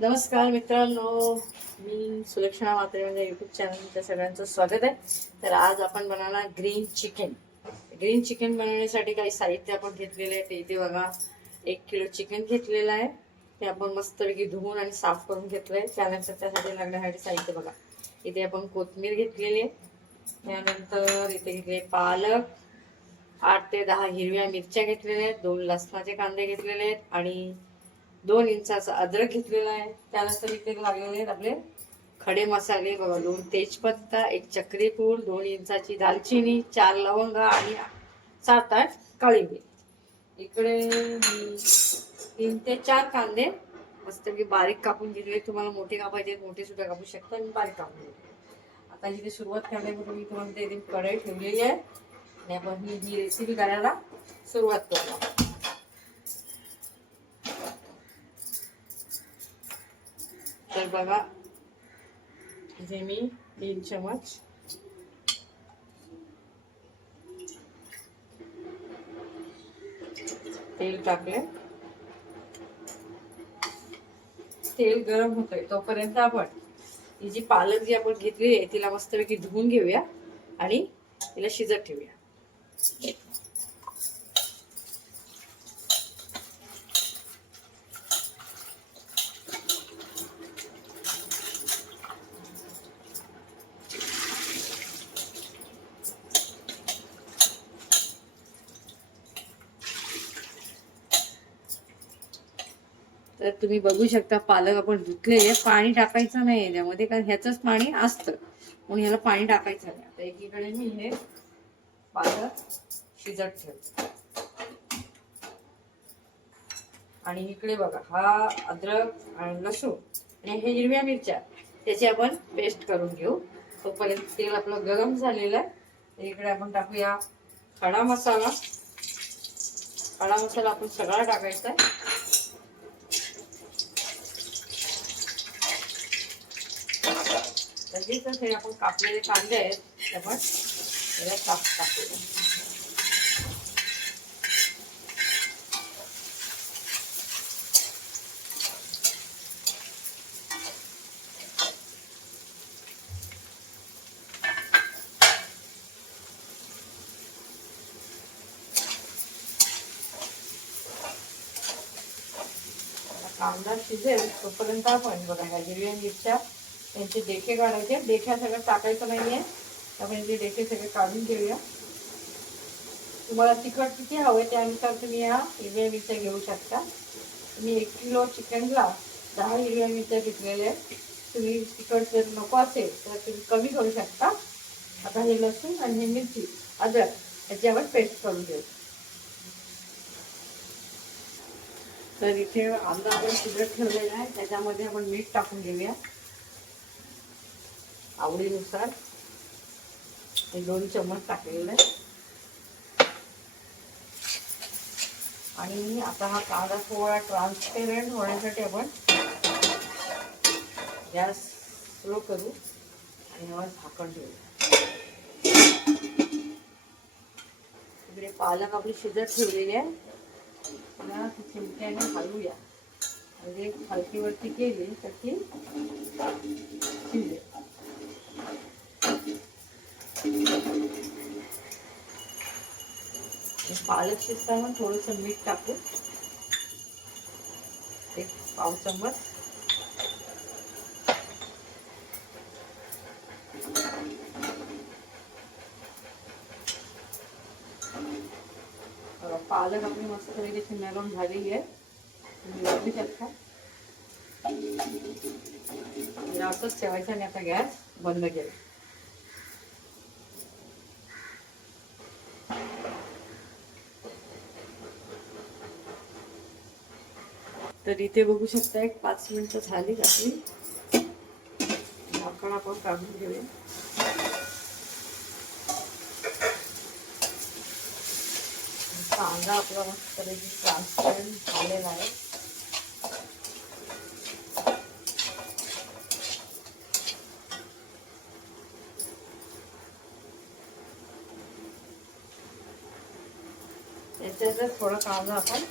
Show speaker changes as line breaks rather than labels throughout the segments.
नमस्कार मित्रांनो मी सुलक्षणा मात्रे म्हणजे युट्यूब चॅनलच्या सगळ्यांचं स्वागत आहे. तर आज आपण बनवणार ग्रीन चिकन ग्रीन चिकन बनवण्यासाठी काही साहित्य आपण घेतलेले आहे. ते इथे बघा एक किलो चिकन घेतलेलं आहे. ते आपण मस्तपैकी धुवून आणि साफ करून घेतलंय. त्यानंतर त्यासाठी लागण्यासाठी साहित्य बघा. इथे आपण कोथमीर घेतलेली आहे. त्यानंतर इथे घेतले पालक आठ ते दहा हिरव्या मिरच्या घेतलेल्या आहेत. दोन लसणाचे कांदे घेतलेले आहेत. आणि दोन इंचाचा अद्रक घेतलेला आहे. त्यानंतर इथे लागलेले आहेत आपले खडे मसाले. बघा दोन तेजपत्ता एक चक्रीफूल दोन इंचाची दालचिनी चार लवंगा आणि सात आठ काळी मिरी. इकडे तीन ते चार कांदे. मस्त मी बारीक कापून घेतले. तुम्हाला मोठे कापायचे मोठे सुद्धा कापू शकता आणि बारीक कापून घेतले आता इथे सुरुवात करण्यापूर्वी मी तुम्हाला कढई ठेवलेली आहे. आणि आपण ही ही रेसिपी करायला सुरुवात करूया. तर बघा जे मी तीन चमच तेल टाकले तेल गरम होतंय तोपर्यंत आपण ही जी पालक जी आपण घेतली आहे तिला मस्तपैकी धुवून घेऊया आणि तिला शिजत ठेवूया. तर तुम्ही बघू शकता पालक आपण धुतलेले पाणी टाकायचं नाही याच्यामध्ये कारण ह्याचंच पाणी असतं. म्हणून ह्याला पाणी टाकायचं नाही. आता एकीकडे मी हे पालक शिजत ठेवते. आणि इकडे बघा हा अद्रक आणि लसूण आणि हे हिरव्या मिरच्या त्याची आपण पेस्ट करून घेऊ. तोपर्यंत तेल आपलं गरम झालेलं आहे. इकडे आपण टाकूया खडा मसाला. खडा मसाला आपण सगळा टाकायचा आहे. लगेचच हे आपण कापलेले कांदे आहेत ते आपण त्याच्यात टाक टाकूया आता कांदा शिजेल तोपर्यंत आपण बघा ह्या हिरव्या मिरच्या त्यांचे देखे काढायचे. देख्या सगळं टाकायचं नाही आहे आपण यांचे देखे सगळे काढून घेऊया. तुम्हाला तिखट किती हवंय त्यानुसार तुम्ही या हिरव्या मिरच्या घेऊ शकता. तुम्ही एक किलो चिकनला दहा हिरव्या मिरच्या घेतलेल्या आहेत. तुम्ही तिखट जर नको असेल तर तुम्ही कमी करू शकता. आता हे लसूण आणि हे मिरची अद्रक याच्यावर पेस्ट करून घेऊ. तर इथे आंबा आपण शिजत ठेवलेला आहे. त्याच्यामध्ये आपण मीठ टाकून घेऊया. आवडीनुसार हे दोन चम्मच टाकलेलं. आहे आणि आता हा कांदा थोडा ट्रान्सपेरंट होण्यासाठी आपण गॅस स्लो करू आणि यावर झाकण ठेवू. तिकडे पालक आपली शिजत ठेवलेली आहे. त्याला ती चिमट्याने हलवूया. म्हणजे हलकीवरती केली तर ती शिजेल पालक शिजताना थोडंसं मीठ टाकू. एक पाव चम्मच. पालक आपली मस्त तरीकेची नरम झालेली आहे. तुम्ही बघू शकता. असंच ठेवायचं आणि आता गॅस बंद केला. तर इथे बघू शकता एक पाच मिनिट झाली आपली झाकण आपण काढून घेऊया. कांदा आपला मस्त ट्रान्सपरंट झालेला आहे. त्याच्यातच थोडा कांदा आपण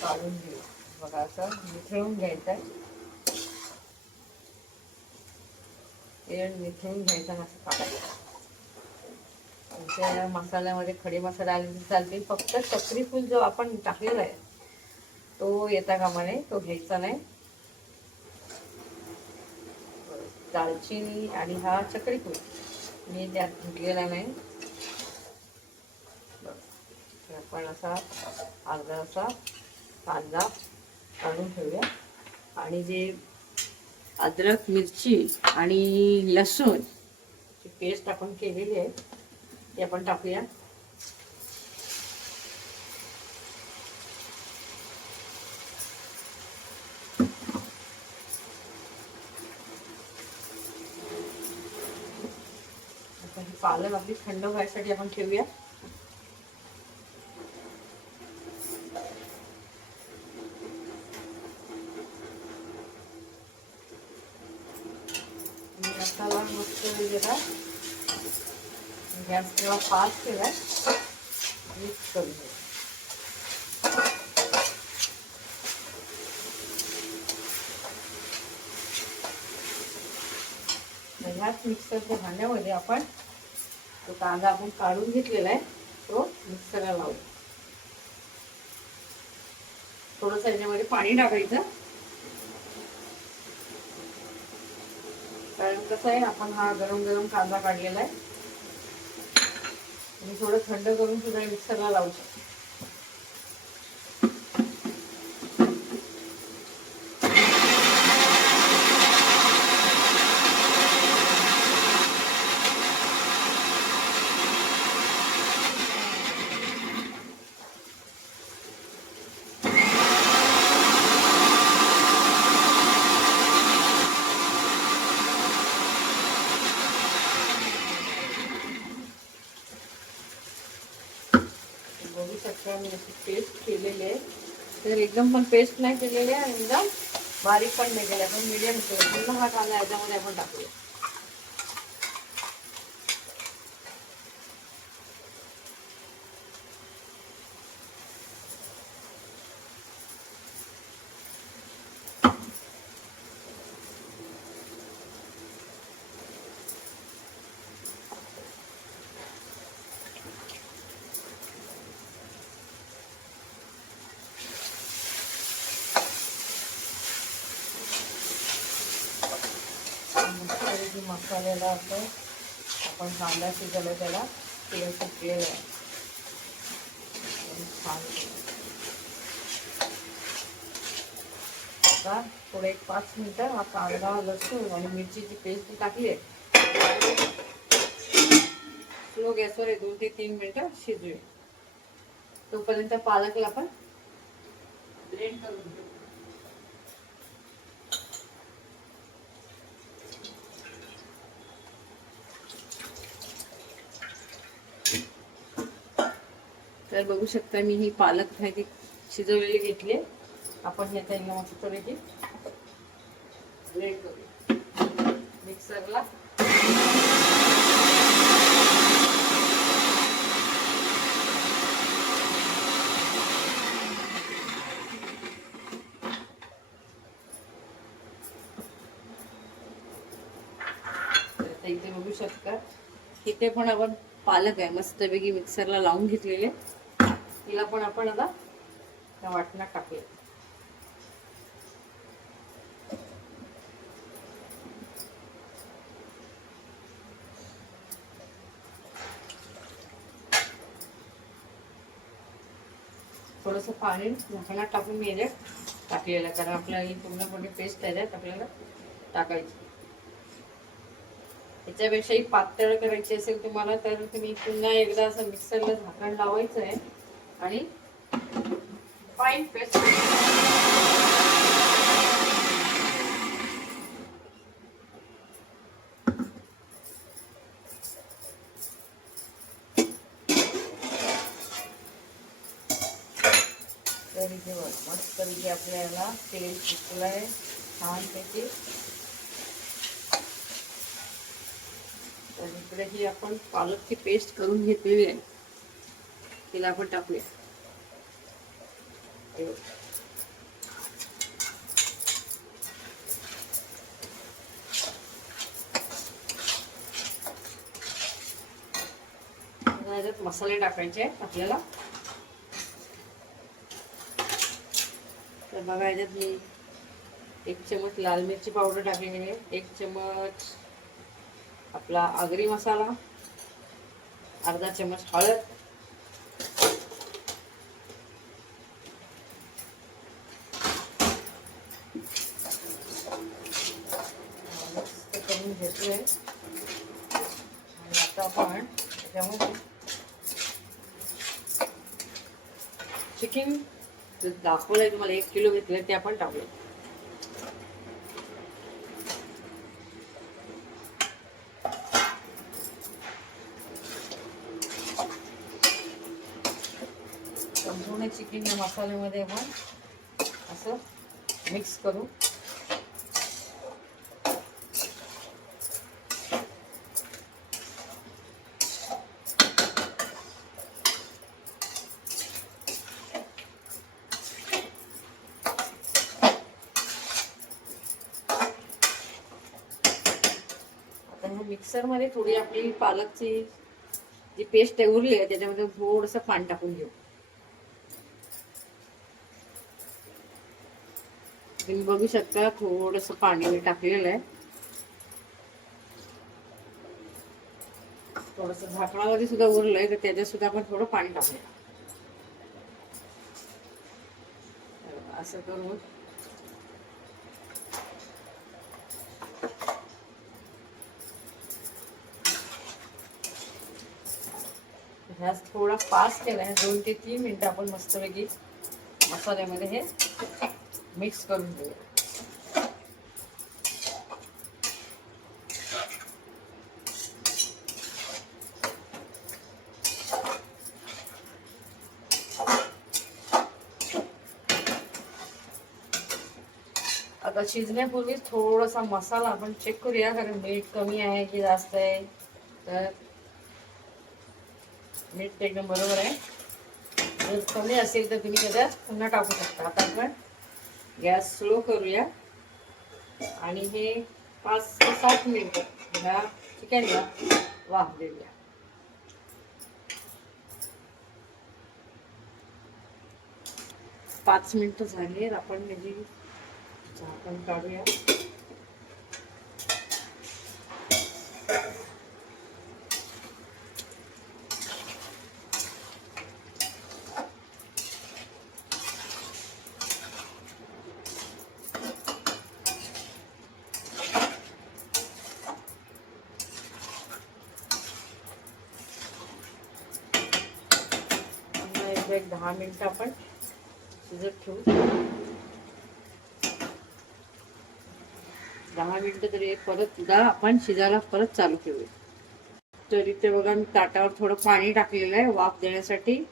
काढून घेऊ बघा असं मिसळून घ्यायचं आहे मिसळून घ्यायचा मसाला मसाल्यामध्ये खडे मसाला आले चालतील. फक्त चक्रीफूल जो आपण टाकलेला आहे तो येता कामाने तो घ्यायचा नाही. दालचिनी आणि हा चक्रीफूल मी त्यात घेतलेला नाही. आपण असा अर्धा असा कांदा काढून ठेवूया. आणि जे अद्रक मिरची आणि लसूण पेस्ट आपण केलेली आहे ते आपण टाकूया. पालक आपली थंड व्हायसाठी आपण ठेवूया आणि मसाला मस्त गेला गॅस तेव्हा फास्ट केलाय मिक्स करून घ्या. ह्याच मिक्सरच्या भांड्यामध्ये आपण तो कांदा आपण काढून घेतलेला आहे तो मिक्सरला लावू. थोडंसं याच्यामध्ये पाणी टाकायचं. कारण कसं आहे आपण हा गरम गरम कांदा काढलेला आहे. आणि थोडं थंड करून सुद्धा मिक्सरला लावू शकतो बघू शकता मी अशी पेस्ट केलेली आहे तर एकदम पण पेस्ट नाही केलेली आहे एकदम बारीक पण नाही केली आपण मीडियम पूर्ण हा कांदा याच्यामध्ये आपण टाकूया. मस्तपैकी मसाल्याला असं आपण कांदा शिजवला त्याला. तेल सुटलेलं आहे छान आता थोडं एक पाच मिनटं हा कांदा लसूण आणि मिरचीची पेस्ट टाकली आहे. स्लो गॅसवर एक दोन ते तीन मिनिटं शिजूया. तोपर्यंत पालकला आपण ब्लेंड करून तर बघू शकता मी ही पालक भाजी शिजवलेली घेतली आपण हे त्यांना मस्तपैकी ब्लेंड करू मिक्सरला. तर इथे बघू शकता. इथे पण आपण पालक आहे मस्तपैकी मिक्सरला लावून घेतलेले. तिला पण आपण आता त्या वाटणात टाकूया. थोडंसं पाणी झाकणात टाकून मी याच्यात टाकलेलं कारण आपल्याला ही पूर्णपणे पेस्ट त्याच्यात आपल्याला टाकायची. याच्यापेक्षाही पातळ करायची असेल तुम्हाला तर तुम्ही पुन्हा एकदा असं मिक्सरला झाकण लावायचं आहे. आणि फाईन पेस्ट तर मस्त पैकी आपल्याला तेल सुकलंय छानपैकी तर इकडे ही आपण पालकची पेस्ट करून घेतलेली आहे. तिला आपण टाकूया. मसाले टाकायचे आपल्याला. तर बघा याच्यात मी एक चमच लाल मिरची पावडर टाकलेली आहे. एक चमच आपला आगरी मसाला. अर्धा चमच हळद. दाखवलंय तुम्हाला एक किलो घेतलंय ते आपण टाकूया. संपूर्ण चिकन या मसाल्यामध्ये आपण असं मिक्स करू आता त्याच्यामध्ये थोडी आपली पालकची जी पेस्ट आहे उरली आहे त्याच्यामध्ये थोडंसं पाणी टाकून घेऊ. तुम्ही बघू शकता थोडस पाणी मी टाकलेलं आहे. थोडस झाकणामध्ये सुद्धा उरलंय तर त्याच्यात सुद्धा आपण थोडं पाणी टाकूया. असं करून ह्यास थोडा फास्ट केलाय दोन ते तीन मिनिटं आपण मस्तपैकी मसाल्यामध्ये हे मिक्स करून घेऊया आता शिजण्यापूर्वी थोडासा मसाला आपण चेक करूया, कारण मीठ कमी आहे की जास्त आहे. तर मीठ एकदम बरोबर आहे. जर कमी असेल तर तुम्ही त्याच्यात पुन्हा टाकू शकता. आता आपण गॅस स्लो करूया. आणि हे पाच ते सात मिनिट ह्या चिकनला वाफ देऊया पाच मिनटं झाली. आपण म्हणजे झाकण काढूया. पुन्हा एक दहा मिनिटं आपण शिजत ठेवू. दहा मिनटं तरी एक परत सुद्धा आपण शिजायला परत चालू ठेवूया. तर इथे बघा मी ताटावर थोडं पाणी टाकलेलं आहे वाफ देण्यासाठी.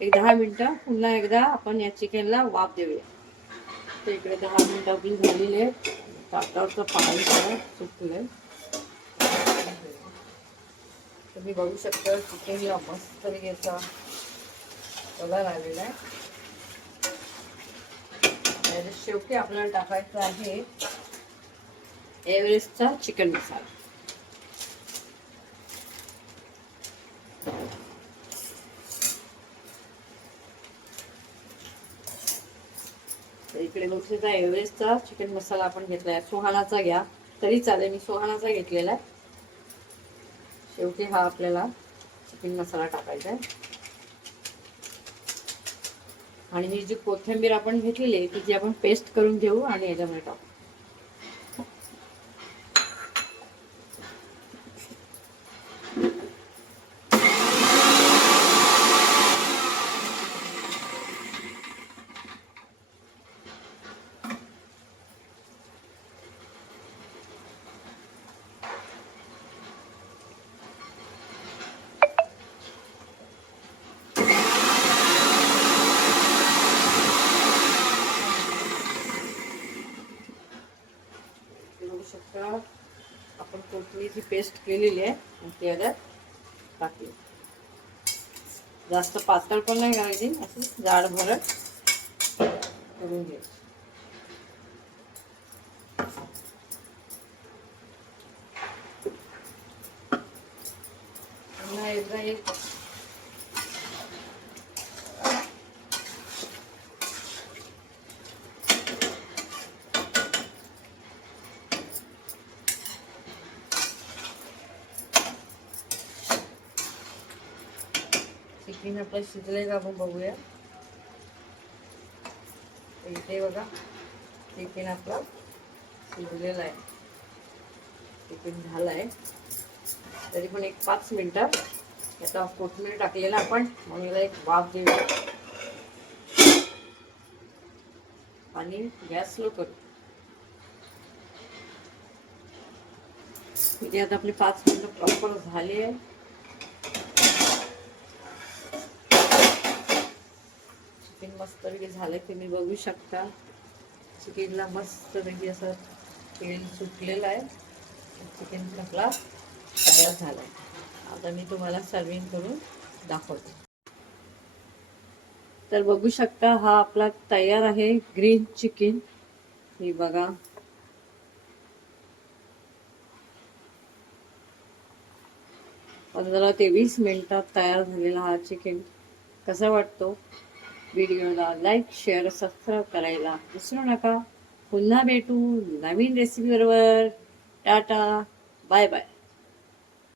एक दहा मिनटं पुन्हा एकदा आपण या चिकनला वाफ देऊया. तर इकडे दहा मिनटं आपली झालेली आहे ताटावरचं पाणी सगळं आहे तुम्ही बघू शकता चिकनला मस्त याचा कलर आलेला आहे. शेवटी आपल्याला टाकायचं आहे एव्हरेस्टचा चिकन मसाला. इकडे बघू एव्हरेस्टचा चिकन मसाला आपण घेतला आहे सोहानाचा घ्या तरी चालेल मी सोहानाचा घेतलेला आहे. शेवटी हा आपल्याला चिकन मसाला टाकायचा आहे. आणि ही जी कोथिंबीर आपण घेतलेली आहे जी आपण पेस्ट करून घेऊ आणि याच्यामध्ये टाकू बघू शकता आपण कोथिंबीरची पेस्ट केलेली आहे. आणि ती याच्यात टाकली. जास्त पातळ पण नाही करायची. अशी जाड भरट करून घ्यायची एकदा एक चिकन आपलं शिजलंय का आपण बघूया. इथे बघा चिकन आपलं शिजलेलं आहे. टिफिन झालं आहे तरी पण एक पाच मिनटं. याचा कोथमीर टाकलेला आपण. मग याला एक वाफ देऊया. आणि गॅस स्लो करू. इथे म्हणजे आता आपली पाच मिनटं प्रॉपर झाली आहे. मस्तपैकी झालं तुम्ही बघू शकता. चिकनला मस्तपैकी असं तेल सुटलेलं आहे. चिकन आपला तयार झाला आहे आता मी तुम्हाला सर्विंग करून दाखवते. तर बघू शकता हा आपला तयार आहे ग्रीन चिकन हे बघा. पंधरा ते वीस मिनटात तयार झालेला हा चिकन कसा वाटतो? व्हिडिओला लाईक शेअर सबस्क्राईब करायला विसरू नका. पुन्हा भेटू नवीन रेसिपीबरोबर टाटा बाय बाय.